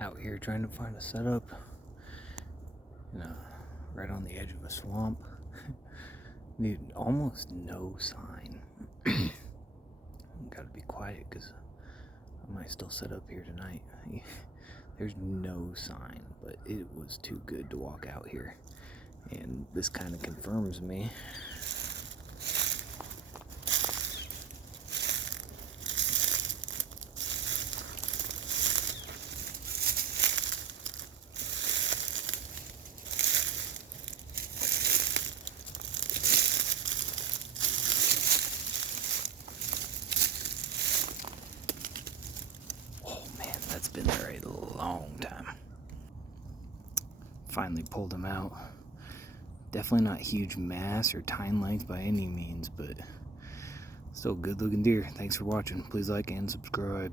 Out here trying to find a setup, right on the edge of a swamp. Dude, almost no sign. Gotta be quiet because I might still set up here tonight. There's no sign, but it was too good to walk out here. And this kind of confirms me. Oh man, that's been there a long time. Finally pulled him out. Definitely not huge mass or tine length by any means, but still good looking deer. Thanks for watching. Please like and subscribe.